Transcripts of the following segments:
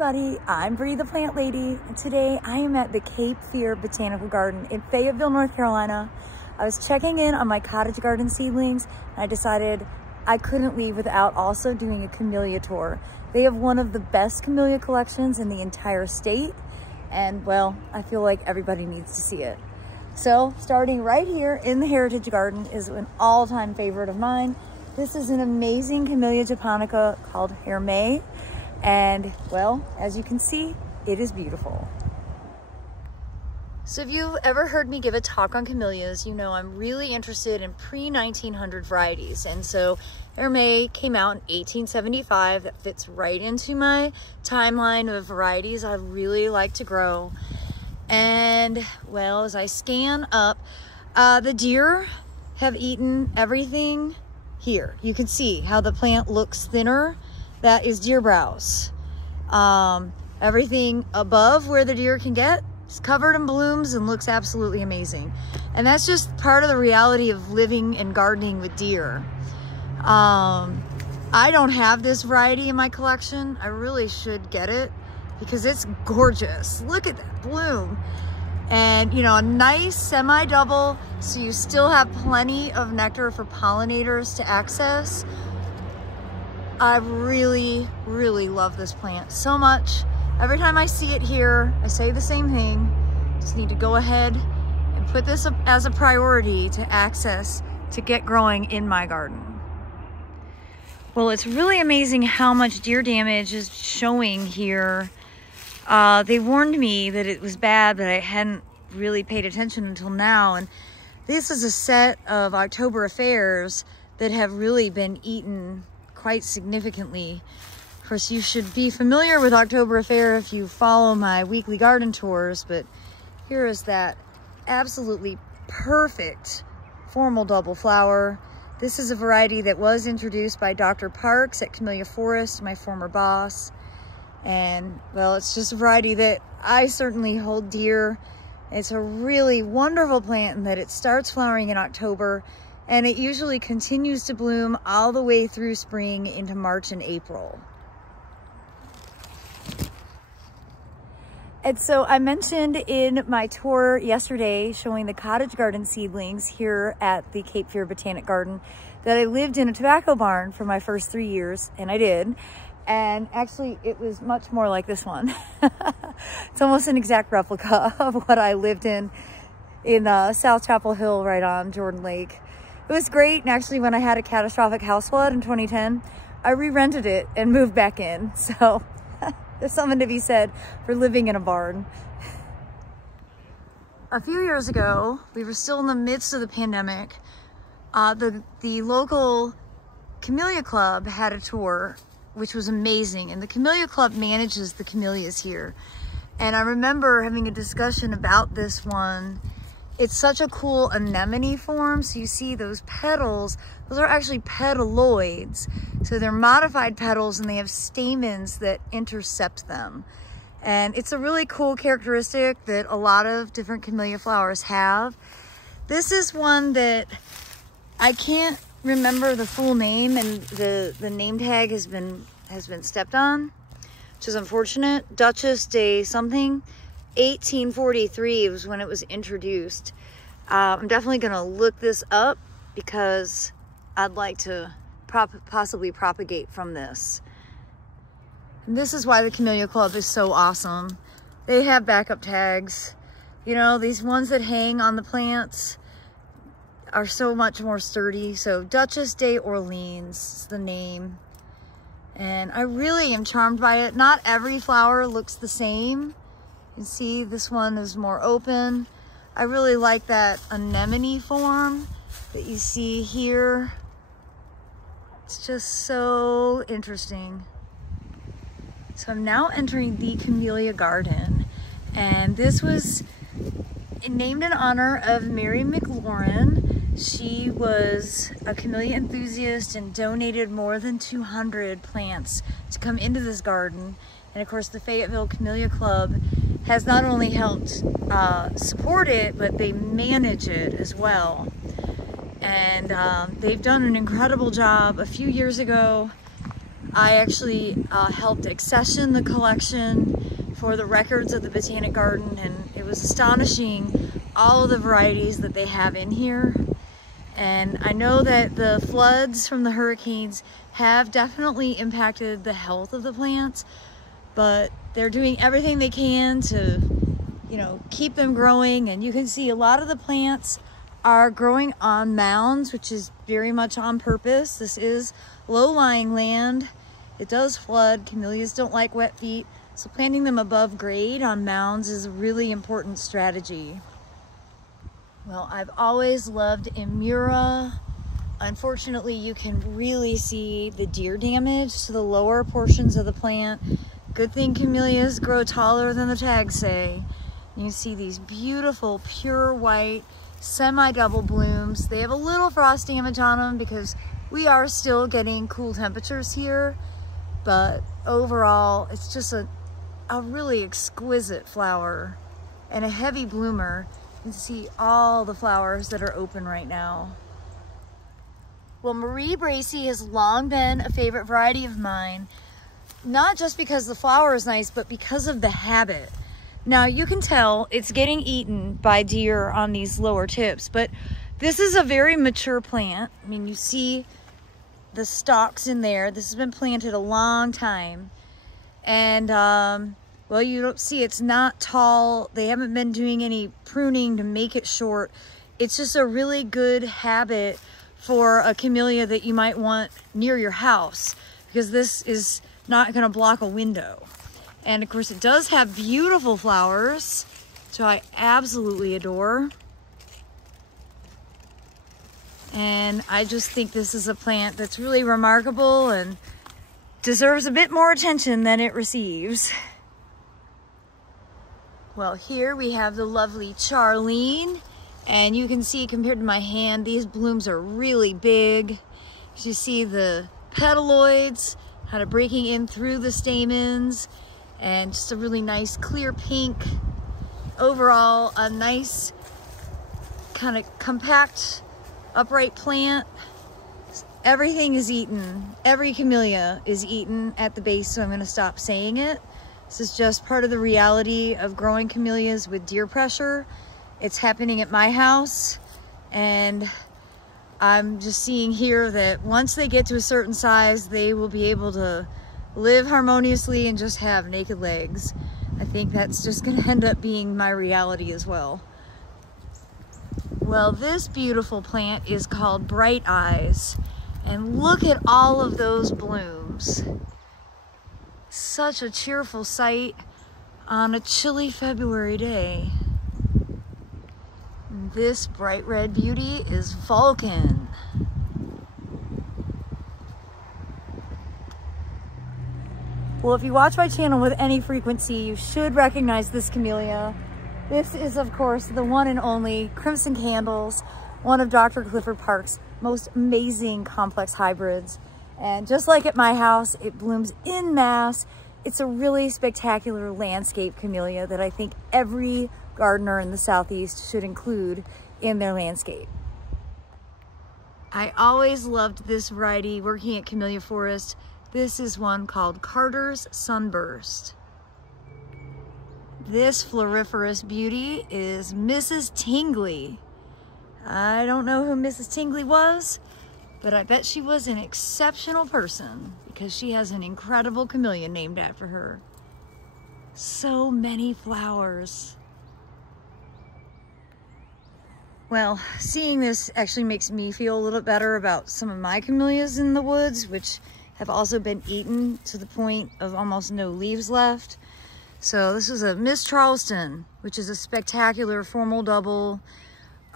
everybody, I'm Bree the Plant Lady, and today I am at the Cape Fear Botanical Garden in Fayetteville, North Carolina. I was checking in on my cottage garden seedlings, and I decided I couldn't leave without also doing a camellia tour. They have one of the best camellia collections in the entire state, and well, I feel like everybody needs to see it. So starting right here in the Heritage Garden is an all-time favorite of mine. This is an amazing Camellia japonica called Hermé. And well, as you can see, it is beautiful. So if you've ever heard me give a talk on camellias, you know I'm really interested in pre-1900 varieties. And so Hermé came out in 1875. That fits right into my timeline of varieties I really like to grow. And well, as I scan up, the deer have eaten everything here. You can see how the plant looks thinner. That is deer browse. Everything above where the deer can get is covered in blooms and looks absolutely amazing. And that's just part of the reality of living and gardening with deer. I don't have this variety in my collection. I really should get it because it's gorgeous. Look at that bloom. And you know, a nice semi-double, so you still have plenty of nectar for pollinators to access. I really, really love this plant so much. Every time I see it here, I say the same thing. Just need to go ahead and put this up as a priority to access, to get growing in my garden. Well, it's really amazing how much deer damage is showing here. They warned me that it was bad, but I hadn't really paid attention until now. And this is a set of October affairs that have really been eaten quite significantly. Of course, you should be familiar with October Affair if you follow my weekly garden tours, but here is that absolutely perfect formal double flower. This is a variety that was introduced by Dr. Parks at Camellia Forest, my former boss. And well, it's just a variety that I certainly hold dear. It's a really wonderful plant in that it starts flowering in October and it usually continues to bloom all the way through spring into March and April. And so I mentioned in my tour yesterday showing the cottage garden seedlings here at the Cape Fear Botanic Garden that I lived in a tobacco barn for my first 3 years, and I did. And actually it was much more like this one. It's almost an exact replica of what I lived in South Chapel Hill right on Jordan Lake. It was great, and actually when I had a catastrophic house flood in 2010, I re-rented it and moved back in. So there's something to be said for living in a barn. A few years ago, we were still in the midst of the pandemic. The local Camellia Club had a tour, which was amazing. And the Camellia Club manages the camellias here. And I remember having a discussion about this one. It's such a cool anemone form. So you see those petals, those are actually petaloids. So they're modified petals and they have stamens that intercept them. And it's a really cool characteristic that a lot of different camellia flowers have. This is one that I can't remember the full name, and the name tag has been stepped on, which is unfortunate. Duchess Day something. 1843 was when it was introduced. I'm definitely gonna look this up because I'd like to possibly propagate from this. And this is why the Camellia Club is so awesome. They have backup tags. You know, these ones that hang on the plants are so much more sturdy. So Duchess de Orleans is the name. And I really am charmed by it. Not every flower looks the same. You can see this one is more open. I really like that anemone form that you see here. It's just so interesting. So I'm now entering the Chamilia Garden, and this was named in honor of Mary McLaurin. She was a camellia enthusiast and donated more than 200 plants to come into this garden. And of course the Fayetteville Camellia Club has not only helped support it, but they manage it as well. And they've done an incredible job. A few years ago, I actually helped accession the collection for the records of the Botanic Garden, and it was astonishing all of the varieties that they have in here. And I know that the floods from the hurricanes have definitely impacted the health of the plants, but they're doing everything they can to, you know, keep them growing. And you can see a lot of the plants are growing on mounds, which is very much on purpose. This is low-lying land. It does flood. Camellias don't like wet feet, so planting them above grade on mounds is a really important strategy. Well, I've always loved Imira. Unfortunately, you can really see the deer damage to the lower portions of the plant. Good thing camellias grow taller than the tags say. You see these beautiful, pure white, semi-double blooms. They have a little frost damage on them because we are still getting cool temperatures here, but overall, it's just a really exquisite flower and a heavy bloomer. You can see all the flowers that are open right now. Well, Marie Braiche has long been a favorite variety of mine, not just because the flower is nice, but because of the habit. Now you can tell it's getting eaten by deer on these lower tips, but this is a very mature plant. I mean, you see the stalks in there. This has been planted a long time. And well, you don't see it's not tall. They haven't been doing any pruning to make it short. It's just a really good habit for a camellia that you might want near your house, because this is not going to block a window. And of course, it does have beautiful flowers, which I absolutely adore. And I just think this is a plant that's really remarkable and deserves a bit more attention than it receives. Well, here we have the lovely Charlene, and you can see compared to my hand, these blooms are really big. You see the petaloids kind of breaking in through the stamens, and just a really nice clear pink. Overall, a nice kind of compact, upright plant. Everything is eaten. Every camellia is eaten at the base, so I'm going to stop saying it. This is just part of the reality of growing camellias with deer pressure. It's happening at my house, and I'm just seeing here that once they get to a certain size, they will be able to live harmoniously and just have naked legs. I think that's just going to end up being my reality as well. Well, this beautiful plant is called Bright Eyes, and look at all of those blooms. Such a cheerful sight on a chilly February day. This bright red beauty is Vulcan. Well, if you watch my channel with any frequency, you should recognize this camellia. This is, of course, the one and only Crimson Candles, one of Dr. Clifford Park's most amazing complex hybrids. And just like at my house, it blooms en masse. It's a really spectacular landscape camellia that I think every gardener in the Southeast should include in their landscape. I always loved this variety working at Camellia Forest. This is one called Carter's Sunburst. This floriferous beauty is Mrs. Tingley. I don't know who Mrs. Tingley was, but I bet she was an exceptional person because she has an incredible camellia named after her. So many flowers. Well, seeing this actually makes me feel a little better about some of my camellias in the woods, which have also been eaten to the point of almost no leaves left. So this is a Miss Charleston, which is a spectacular formal double.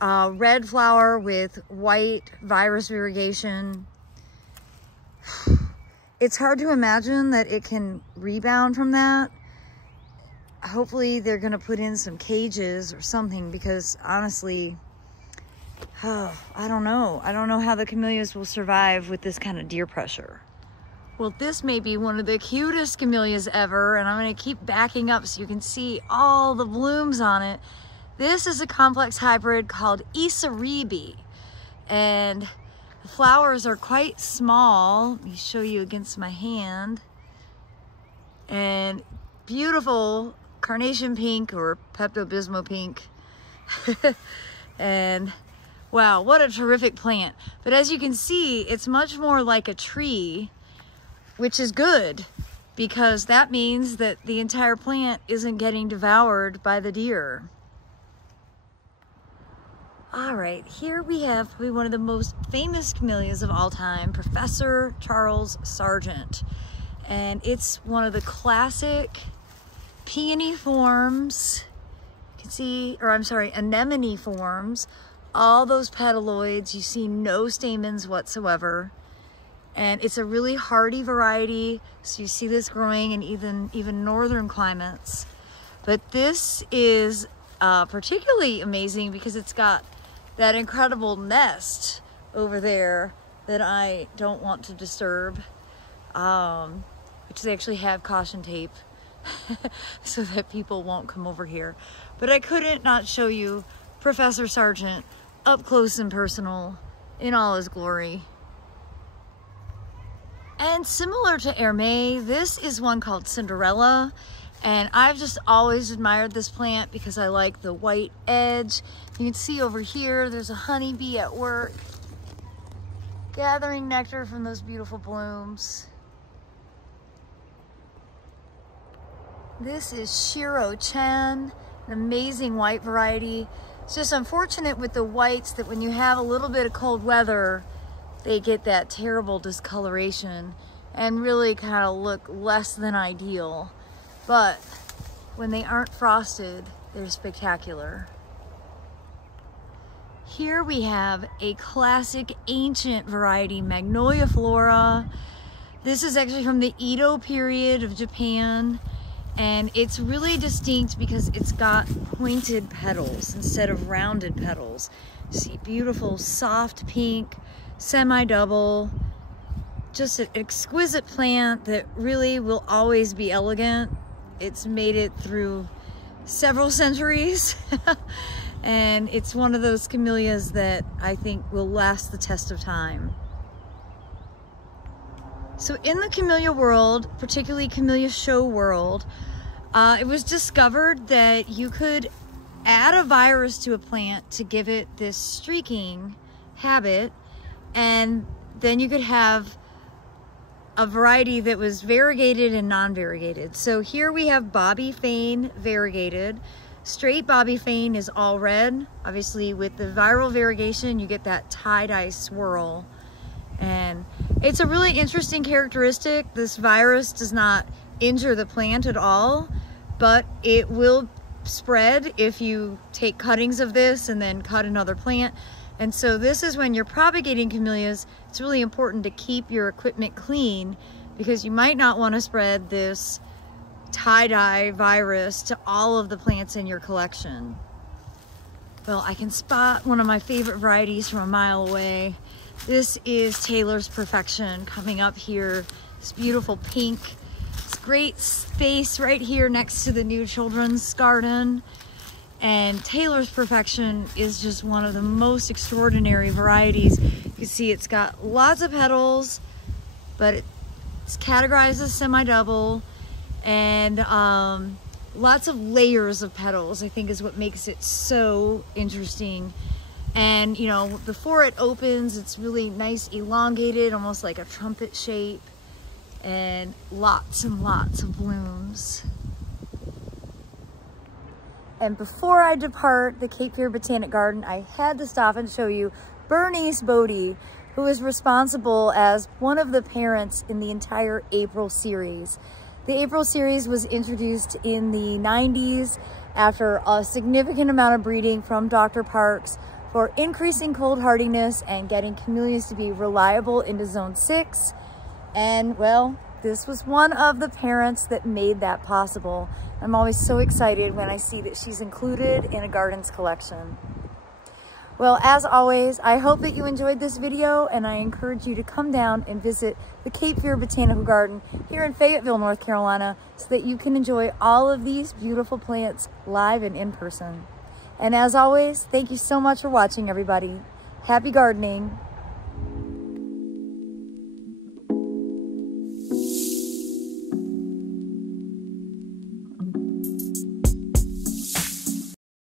Red flower with white virus variegation. It's hard to imagine that it can rebound from that. Hopefully they're gonna put in some cages or something, because honestly, I don't know. I don't know how the camellias will survive with this kind of deer pressure. Well, this may be one of the cutest camellias ever, and I'm gonna keep backing up so you can see all the blooms on it. This is a complex hybrid called Iseri, and The flowers are quite small. Let me show you against my hand. And beautiful carnation pink or Pepto-Bismol pink. And wow, what a terrific plant. But as you can see, it's much more like a tree, which is good because that means that the entire plant isn't getting devoured by the deer. All right, here we have probably one of the most famous camellias of all time, Professor Charles Sargent. And it's one of the classic peony forms. You can see, or I'm sorry, anemone forms. All those petaloids, you see no stamens whatsoever. And it's a really hardy variety. So you see this growing in even northern climates. But this is particularly amazing because it's got that incredible nest over there that I don't want to disturb, which they actually have caution tape so that people won't come over here. But I couldn't not show you Professor Sargent up close and personal in all his glory. And similar to Hermé, this is one called Cinderella. And I've just always admired this plant because I like the white edge. You can see over here, there's a honeybee at work gathering nectar from those beautiful blooms. This is Shiro Chan, an amazing white variety. It's just unfortunate with the whites that when you have a little bit of cold weather, they get that terrible discoloration and really kind of look less than ideal. But when they aren't frosted, they're spectacular. Here we have a classic ancient variety, Magnolia Flora. This is actually from the Edo period of Japan, and it's really distinct because it's got pointed petals instead of rounded petals. See, beautiful soft pink, semi-double, just an exquisite plant that really will always be elegant. It's made it through several centuries and it's one of those camellias that I think will last the test of time. So in the camellia world, particularly camellia show world, it was discovered that you could add a virus to a plant to give it this streaking habit, and then you could have a variety that was variegated and non-variegated. So here we have Bobby Fane variegated. Straight Bobby Fane is all red. Obviously with the viral variegation, you get that tie-dye swirl. And it's a really interesting characteristic. This virus does not injure the plant at all, but it will spread if you take cuttings of this and then cut another plant. And so this is when you're propagating camellias, it's really important to keep your equipment clean because you might not want to spread this tie-dye virus to all of the plants in your collection. Well, I can spot one of my favorite varieties from a mile away. This is Taylor's Perfection coming up here. It's beautiful pink. It's great space right here next to the new children's garden. And Taylor's Perfection is just one of the most extraordinary varieties. You can see it's got lots of petals, but it's categorized as semi-double, and lots of layers of petals, I think, is what makes it so interesting. And you know, before it opens, it's really nice, elongated, almost like a trumpet shape, and lots of blooms. And before I depart the Cape Fear Botanic Garden, I had to stop and show you Bernice Bodie, who is responsible as one of the parents in the entire April series. The April series was introduced in the 90s after a significant amount of breeding from Dr. Parks for increasing cold hardiness and getting camellias to be reliable into zone 6. And well, this was one of the parents that made that possible. I'm always so excited when I see that she's included in a garden's collection. Well, as always, I hope that you enjoyed this video, and I encourage you to come down and visit the Cape Fear Botanical Garden here in Fayetteville, North Carolina, so that you can enjoy all of these beautiful plants live and in person. And as always, thank you so much for watching, everybody. Happy gardening.